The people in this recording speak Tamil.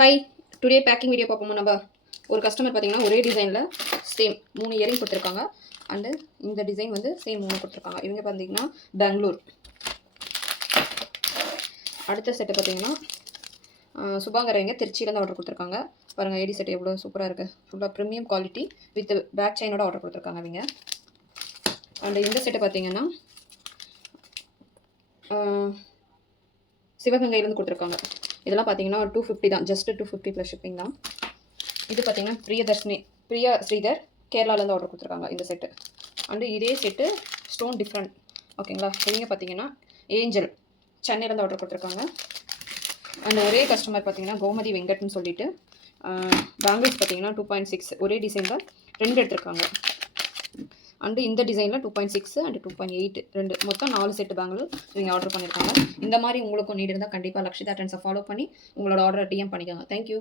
ஹாய், டுடே பேக்கிங் வீடியோ பார்ப்போம். நம்ம ஒரு கஸ்டமர் பார்த்தீங்கன்னா ஒரே டிசைனில் சேம் 3 இயரிங் கொடுத்துருக்காங்க. அண்டு இந்த டிசைன் வந்து சேம் 3 கொடுத்துருக்காங்க. இவங்க பார்த்தீங்கன்னா பெங்களூர். அடுத்த செட்டு பார்த்தீங்கன்னா சுபாங்கரவங்க திருச்சியிலேருந்து ஆர்டர் கொடுத்துருக்காங்க. பாருங்கள் ஏடி செட் எவ்வளோ சூப்பராக இருக்குது. ஃபுல்லாக ப்ரீமியம் குவாலிட்டி வித் பேக் செயினோட ஆர்டர் கொடுத்துருக்காங்க இவங்க. அண்டு இந்த செட்டு பார்த்தீங்கன்னா சிவகங்கையிலேருந்து கொடுத்துருக்காங்க. இதெல்லாம் பார்த்தீங்கன்னா 250 தான், ஜஸ்ட் 250 ப்ளஸ் ஷிப்பிங் தான். இது பார்த்தீங்கன்னா பிரியா ஸ்ரீதர் கேரளாலேருந்து ஆர்டர் கொடுத்துருக்காங்க இந்த செட்டு. அண்டு இதே செட்டு ஸ்டோன் டிஃப்ரெண்ட், ஓகேங்களா. இவங்க பார்த்தீங்கன்னா ஏஞ்சல் சென்னையிலேருந்து ஆர்டர் கொடுத்துருக்காங்க. அண்ட் ஒரே கஸ்டமர் பார்த்தீங்கன்னா கோமதி வெங்கட்னு சொல்லிட்டு பேங்கிள்ஸ் பார்த்தீங்கன்னா 2.6 ஒரே டிசைனில் 2 எடுத்திருக்காங்க. அண்டு இந்த டிசைனில் 2.6 அண்ட் 2.8 2 மொத்தம் 4 செட்டு பேங்கிள் இவங்க ஆர்டர் பண்ணியிருக்காங்க. இந்த மாதிரி உங்களுக்கும் நீட் இருந்தால் கண்டிப்பாக லக்ஷிதா ட்ரெண்ட்ஸை ஃபாலோ பண்ணி உங்களோட ஆர்டரை டிஎம் பண்ணிக்கோங்க. தேங்க்யூ.